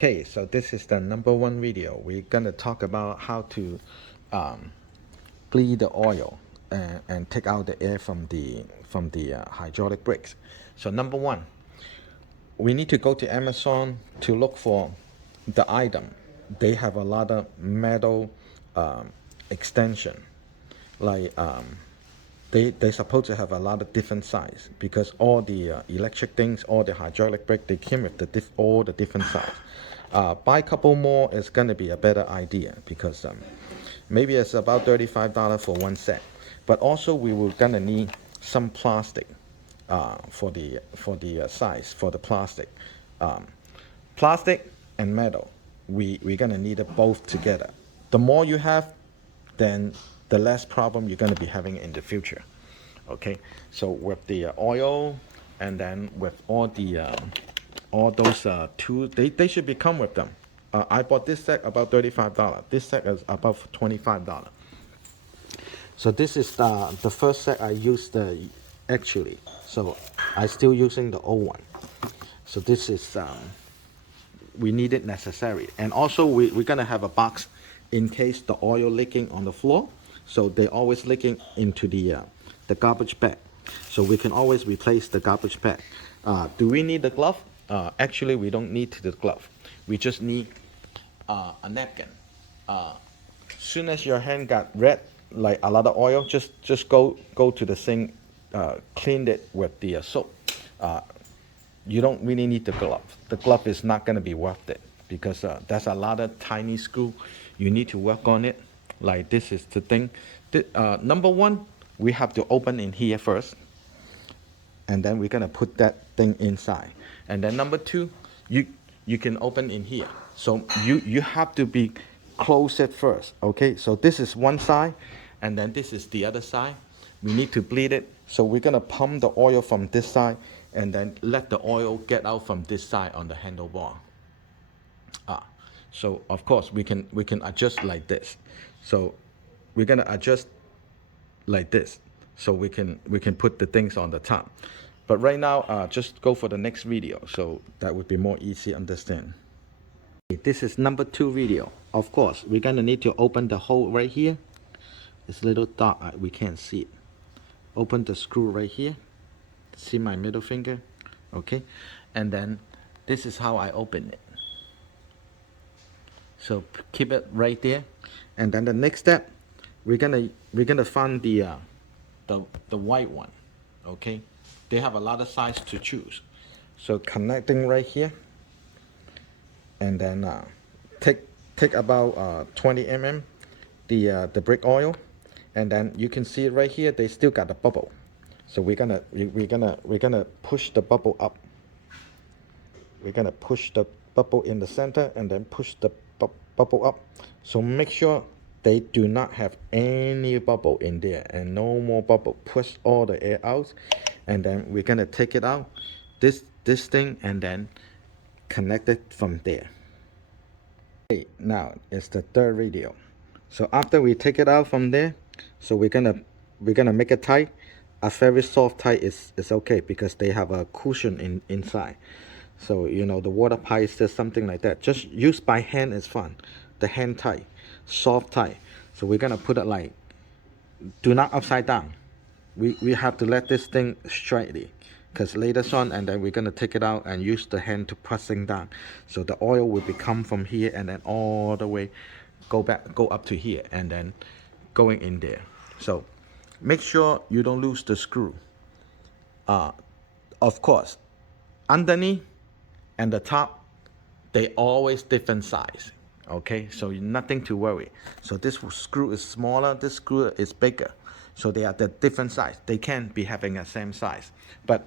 Okay, so this is the number one video. We're gonna talk about how to um, bleed the oil and take out the air from the hydraulic brakes. So number one, we need to go to Amazon to look for the item. They have a lot of metal extension, like they're supposed to have a lot of different size because all the electric things, all the hydraulic brake, they came with all the different size. Buy a couple more is gonna be a better idea because maybe it's about $35 for one set. But also we will gonna need some plastic for the size for the plastic. Um, Plastic and metal, we're gonna need it both together. The more you have, then the less problem you're gonna be having in the future. Okay, so with the oil and then with all those tools, they should be come with them. I bought this set about $35. This set is about $25. So this is the first set I used actually. So I still using the old one. So this is we need it necessary, and also we're gonna have a box in case the oil leaking on the floor. So they always leaking into the garbage bag. So we can always replace the garbage bag. Do we need the glove? Actually, we don't need the glove. We just need a napkin. Soon as your hand got red, like a lot of oil, just go to the sink, clean it with the soap. You don't really need the glove. The glove is not going to be worth it because there's a lot of tiny screw. You need to work on it. Like this is the thing. Number one, we have to open in here first, and then we're gonna put that thing inside. And then number two, you can open in here. So you have to be close it first. Okay. So this is one side, and then this is the other side. We need to bleed it. So we're gonna pump the oil from this side, and then let the oil get out from this side on the handlebar. So of course we can adjust like this. So we're gonna adjust like this, so we can put the things on the top. But right now, just go for the next video, so that would be more easy to understand. This is number two video. Of course, we're gonna need to open the hole right here. It's a little dark, we can't see it. Open the screw right here. See my middle finger? Okay, and then this is how I open it. So keep it right there, and then the next step, we're gonna find the white one. Okay, they have a lot of size to choose. So connecting right here, and then take about 20 mm the brake oil, and then you can see right here they still got a bubble. So we're gonna push the bubble up. We're gonna push the bubble in the center and then push the bubble up. So make sure they do not have any bubble in there and no more bubble. Push all the air out, and then we're gonna take it out, this thing, and then connect it from there. Okay, now it's the third video. So after we take it out from there, so we're gonna make it tight. A very soft tight is okay because they have a cushion inside. So the water pipe is just something like that. Just use by hand is fine. The hand tight, soft tight. So we're gonna put it like, do not upside down. We have to let this thing straightly, because later on, and then we're gonna take it out and use the hand to pressing down. So the oil will become from here and then all the way go up to here and then going in there. So make sure you don't lose the screw. Of course, underneath and the top, they always different size. Okay, so nothing to worry. So this screw is smaller, this screw is bigger. So they are the different size. They can't be having the same size. But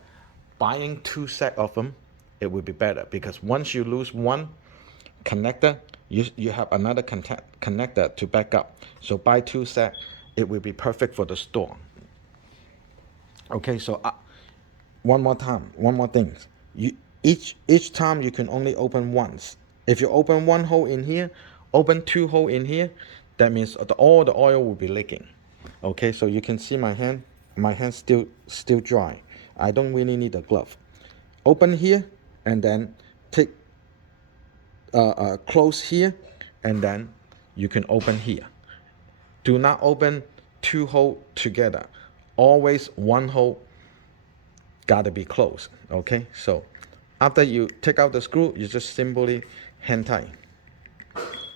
buying two set of them, it will be better, because once you lose one connector, you have another connector to back up. So buy two set, it will be perfect for the store. Okay, so one more thing. Each time you can only open once. If you open one hole in here, open two hole in here, that means all the oil will be leaking. Okay, so you can see my hand still dry. I don't really need a glove. Open here, and then take close here, and then you can open here. Do not open two holes together. Always one hole gotta be closed. Okay, so after you take out the screw, you just simply hand tie.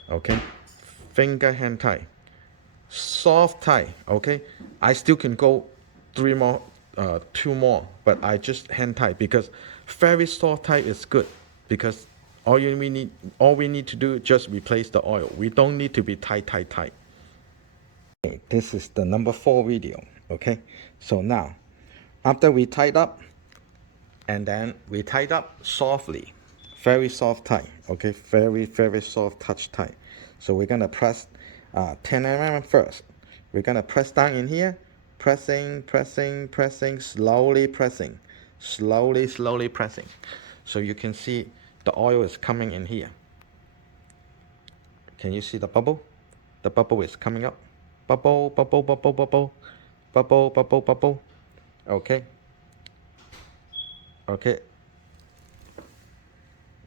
Okay, finger hand tie, soft tie. Okay, I still can go two more, but I just hand tie because very soft tie is good, because all we need to do is just replace the oil. We don't need to be tight. Okay, this is the number 4 video. Okay, so now after we tied up, and then we tied up softly, very soft tie. Okay, very soft touch tie. So we're gonna press 10 mm first. We're gonna press down in here, pressing, slowly pressing, slowly pressing. So you can see the oil is coming in here. Can you see the bubble? The bubble is coming up. Bubble. Okay. Okay.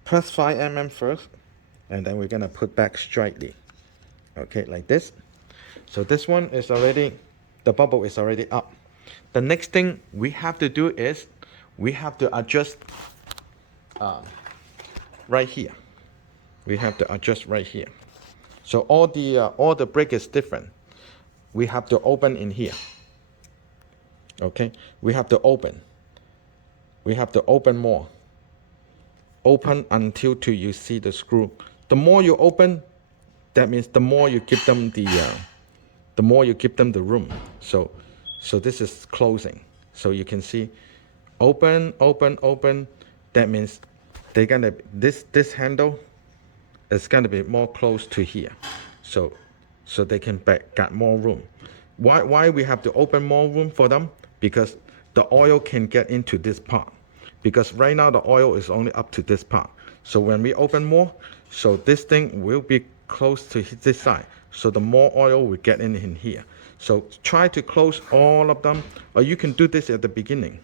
Press 5 mm first, and then we're gonna put back straightly. Okay, like this. So this one is already, the bubble is already up. The next thing we have to do is we have to adjust right here. We have to adjust right here. So all the brake is different. We have to open in here. Okay, we have to open. We have to open more. Open until you see the screw. The more you open, that means the more you give them the room. So this is closing. So you can see, open. That means they're gonna, this handle is gonna be more close to here. So they can get more room. Why we have to open more room for them? Because the oil can get into this part. Because right now the oil is only up to this part. So when we open more, so this thing will be close to this side. So the more oil will get in here. So try to close all of them, or you can do this at the beginning.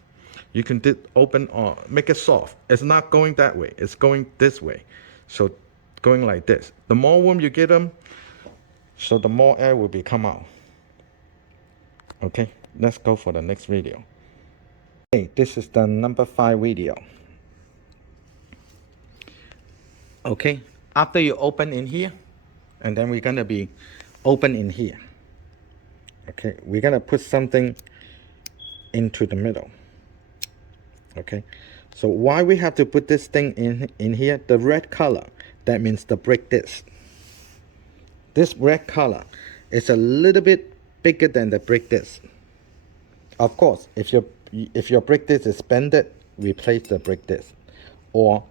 You can open or make it soft. It's not going that way. It's going this way. So going like this. The more room you give them, so the more air will be come out. Okay, let's go for the next video. Okay, this is the number 5 video. Okay, after you open in here, and then we're gonna be open in here. Okay, we're gonna put something into the middle. Okay, so why we have to put this thing in here? The red color, that means the brake disc. This red color is a little bit bigger than the brake disc. Of course, if your brake disc is bended, replace the brake disc, or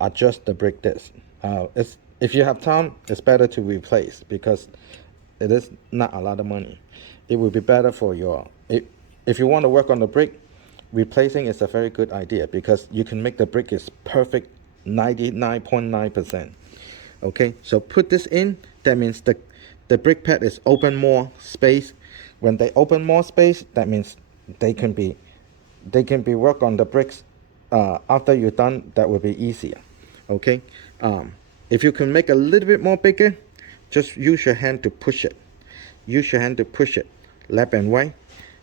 adjust the brake disc. If you have time, it's better to replace, because it is not a lot of money. It will be better for if you want to work on the brake, replacing is a very good idea, because you can make the brake is perfect 99.9%. Okay, so put this in. That means the brake pad is open more space. When they open more space, that means they can be work on the brakes after you're done. That will be easier. Okay, if you can make a little bit more bigger, just use your hand to push it. Use your hand to push it left and right,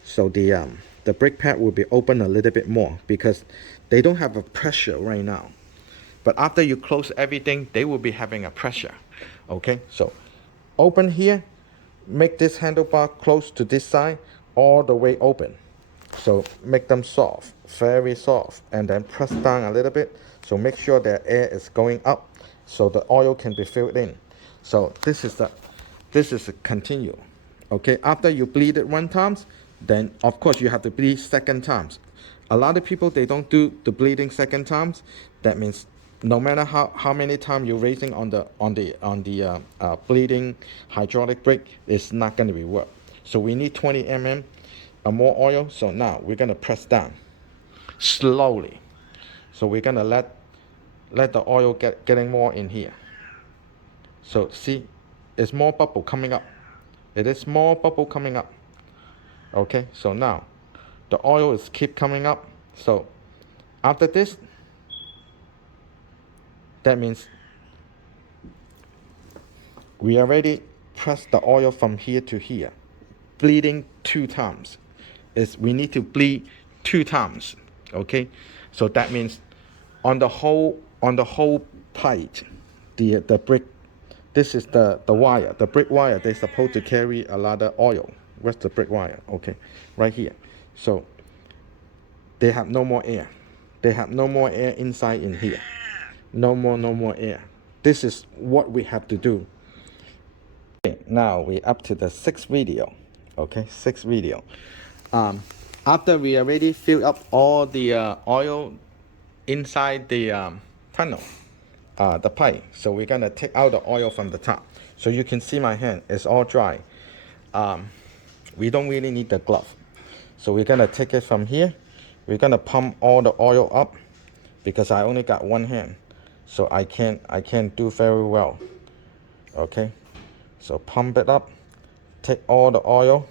so the brake pad will be open a little bit more, because they don't have a pressure right now. But after you close everything, they will be having a pressure. Okay, so open here, make this handlebar close to this side, all the way open. So make them soft, very soft, and then press down a little bit. So make sure that air is going up, so the oil can be filled in. So this is a continue. Okay, after you bleed it 1 time, then of course you have to bleed 2nd times. A lot of people, they don't do the bleeding 2nd times. That means no matter how many times you're raising on the bleeding hydraulic brake, it's not going to be work. So we need 20 mm more oil. So now we're going to press down slowly. So we're going to let the oil getting more in here. So see, it's more bubble coming up. It is more bubble coming up. Okay, so now the oil is keep coming up. So after this, that means we already pressed the oil from here to here, bleeding 2 times. We need to bleed 2 times, okay? So that means on the whole pipe, the brick, this is the wire, the brick wire. They're supposed to carry a lot of oil. Where's the brick wire? Okay, right here. So they have no more air. They have no more air inside in here. No more air. This is what we have to do. Okay, now we're up to the 6th video. Okay, 6th video. After we already filled up all the oil inside the tunnel, the pipe, so we're gonna take out the oil from the top. So you can see my hand, it's all dry. We don't really need the glove. So we're gonna take it from here. We're gonna pump all the oil up because I only got one hand, so I can't do very well. Okay, so pump it up, take all the oil.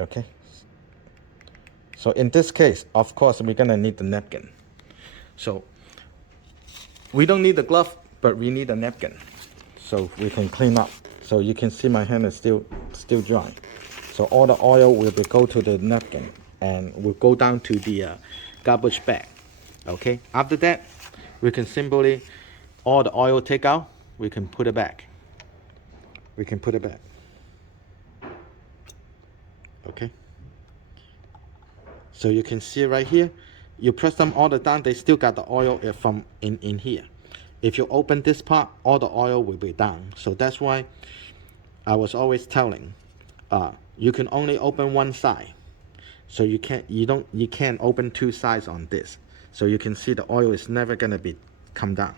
Okay, so in this case, of course, we're gonna need the napkin. So we don't need the glove, but we need a napkin so we can clean up. So you can see my hand is still dry. So all the oil will go to the napkin and will go down to the garbage bag. Okay, after that, we can simply, all the oil take out, we can put it back. We can put it back. Okay, so you can see right here, you press them all the time, they still got the oil from in here. If you open this part, all the oil will be down. So that's why I was always telling, you can only open one side. So you can't open 2 sides on this. So you can see the oil is never gonna come down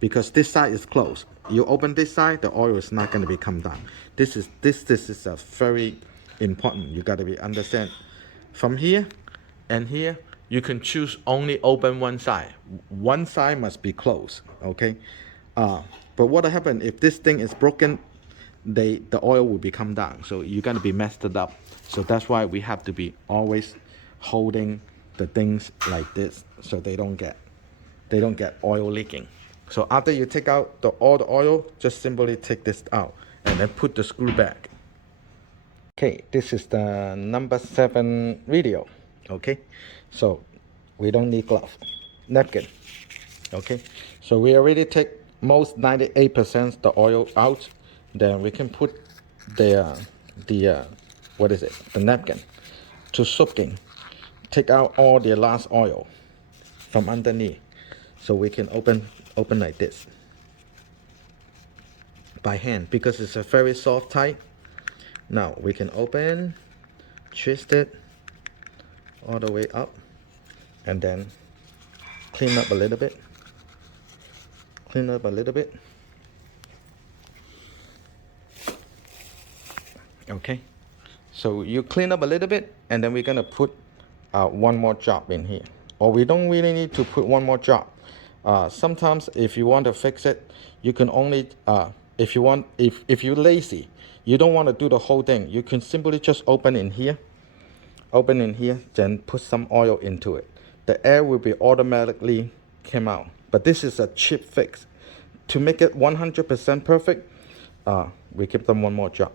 because this side is closed. You open this side, the oil is not gonna come down. This is a very important. You gotta understand. From here and here, you can choose only open one side. One side must be closed. Okay, but what happens if this thing is broken? The oil will come down. So you're gonna be messed it up. So that's why we have to be always holding the things like this, so they don't get oil leaking. So after you take out all the oil, just simply take this out and then put the screw back. Okay, this is the number 7 video. Okay, so we don't need glove, napkin. Okay, so we already take most 98% the oil out. Then we can put the what is it? The napkin to soaking. Take out all the last oil from underneath, so we can open like this by hand because it's a very soft type. Now we can open, twist it all the way up, and then clean up a little bit. Clean up a little bit. Okay, so you clean up a little bit, and then we're gonna put one more job in here. Or we don't really need to put one more job. Sometimes if you want to fix it, you can only if you're lazy, you don't want to do the whole thing, you can simply just open in here, then put some oil into it. The air will be automatically come out. But this is a cheap fix. To make it 100% perfect, we give them one more job.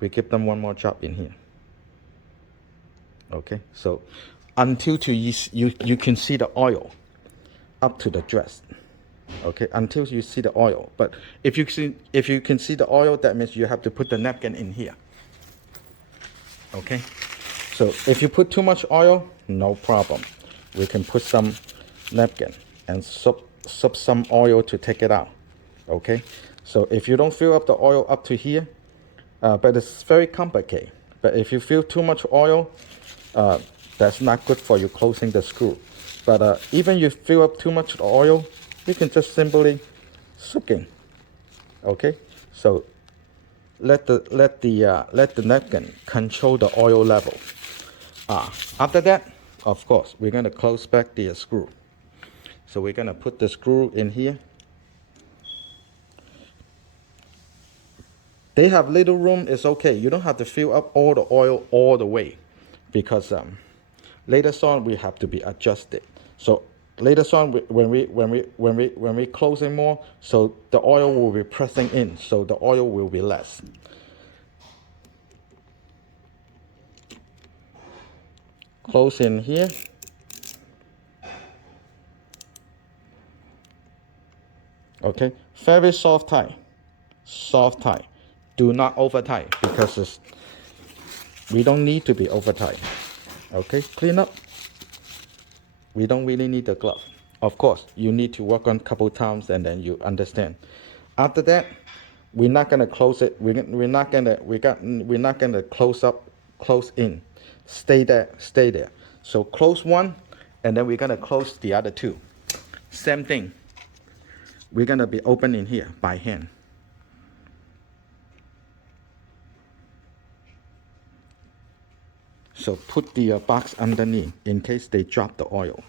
We give them one more job in here. Okay, so until you can see the oil up to the dress. Okay, until you see the oil. But if you can see the oil, that means you have to put the napkin in here. Okay, so if you put too much oil, no problem. We can put some napkin and sub some oil to take it out. Okay, so if you don't fill up the oil up to here, but it's very complicated. But if you fill too much oil, that's not good for you closing the screw. But even you fill up too much oil, you can just simply soaking. Okay, so let the napkin control the oil level. After that, of course, we're gonna close back the screw. So we're gonna put the screw in here. They have little room, it's okay. You don't have to fill up all the oil all the way, because later on we have to be adjusted. So Later on, when we closing more, so the oil will be pressing in, so the oil will be less. Close in here. Okay, very soft tie. Soft tie. Do not over tie because we don't need to be over tie. Okay, clean up. We don't really need the glove. Of course, you need to work on a couple times and then you understand. After that, we're not gonna close it. We're not gonna close up, close in. Stay there, stay there. So close one, and then we're gonna close the other two. Same thing. We're gonna be opening here by hand. So put the box underneath in case they drop the oil.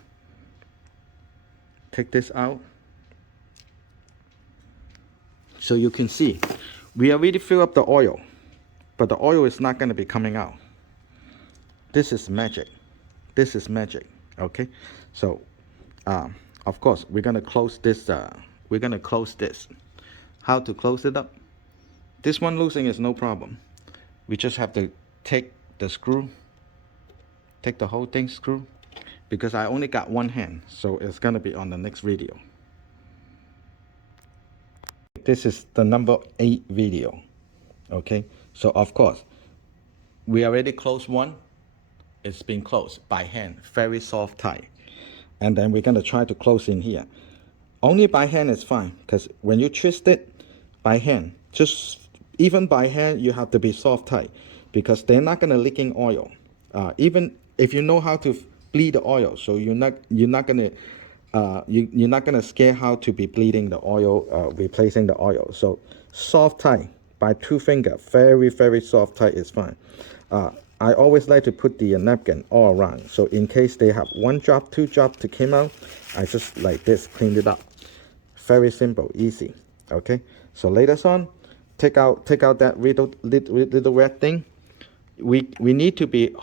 Take this out. So you can see, we already filled up the oil, but the oil is not going to be coming out. This is magic. This is magic. Okay. So, of course, we're going to close this. We're going to close this. How to close it up? This one losing is no problem. We just have to take the screw. Take the whole thing screw. Because I only got one hand, so it's going to be on the next video. This is the number 8 video. Okay, so of course, we already closed one. It's been closed by hand, very soft tie. And then we're going to try to close in here. Only by hand is fine, because when you twist it by hand, even by hand, you have to be soft tie, because they're not going to leaking oil. Even if you know how to bleed the oil, so you're not gonna scare how to be bleeding the oil, replacing the oil. So soft tie by 2 fingers, very soft tie is fine. I always like to put the napkin all around, so in case they have 1 drop, 2 drop to come out, I just like this cleaned it up. Very simple, easy. Okay, so later on, take out that little red thing. We need to be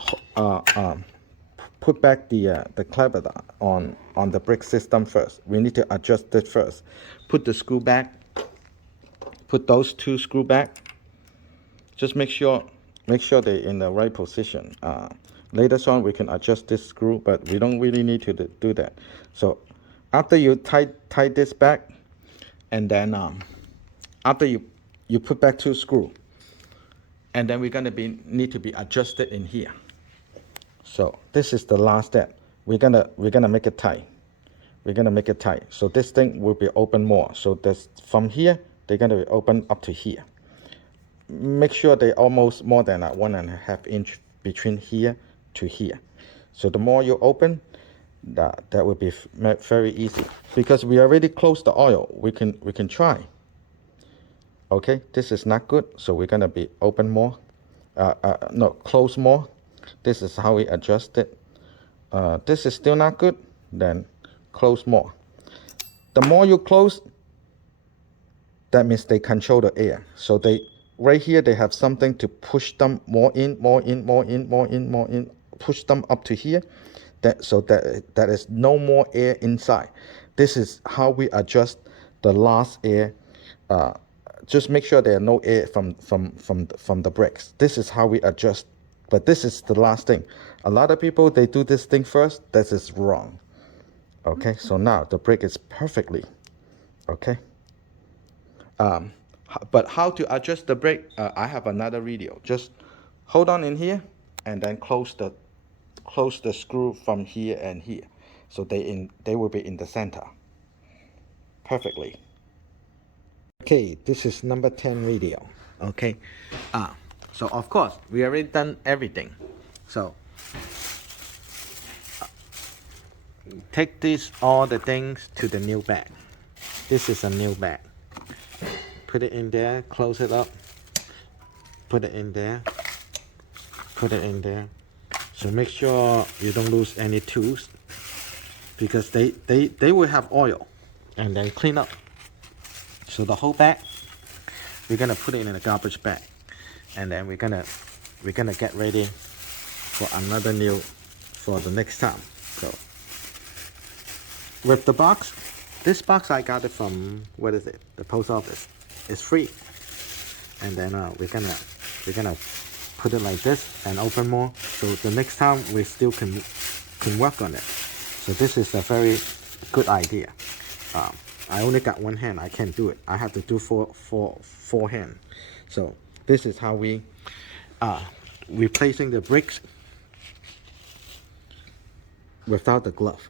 put back the clever on the brake system first. We need to adjust it first. Put the screw back. Put those 2 screw back. Just make sure they're in the right position. Later on we can adjust this screw, but we don't really need to do that. So after you tie this back, and then after you put back 2 screw, and then we're gonna need to be adjusted in here. So this is the last step. We're gonna make it tight. We're gonna make it tight. So this thing will be open more. So this from here, they're gonna be open up to here. Make sure they almost more than 1.5 inch between here to here. So the more you open, that will be very easy. Because we already closed the oil. We can try. Okay, this is not good. So we're gonna be open more. No, close more. This is how we adjust it. This is still not good, then close more. The more you close, that means they control the air. So right here they have something to push them more in, push them up to here. So that is no more air inside. This is how we adjust the last air. Just make sure there are no air from the brakes. This is how we adjust. But this is the last thing. A lot of people, they do this thing first. This is wrong. Okay, so now the brake is perfectly. Okay. But how to adjust the brake, I have another video. Just hold on in here and then close the screw from here and here. So they will be in the center. Perfectly. Okay, this is number 10 video. Okay. So of course, we already done everything. So take all the things to the new bag. This is a new bag. Put it in there, close it up. Put it in there. Put it in there. So make sure you don't lose any tools, because they will have oil. And then clean up. So the whole bag, we're gonna put it in a garbage bag. And then we're gonna get ready for another new for the next time. So with the box, this box I got it from, what is it? The post office. It's free. And then we're gonna put it like this and open more. So the next time we still can work on it. So this is a very good idea. I only got one hand. I can't do it. I have to do four hands. So this is how we replacing the bricks without the glove.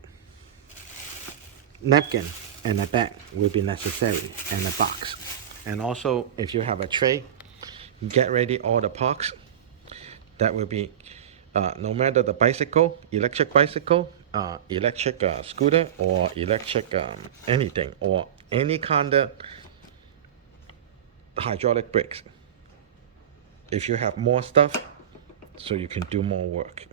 Napkin and a bag will be necessary, and a box. And also, if you have a tray, get ready all the parts. That will be no matter the bicycle, electric scooter, or electric anything, or any kind of hydraulic brakes. If you have more stuff, so you can do more work.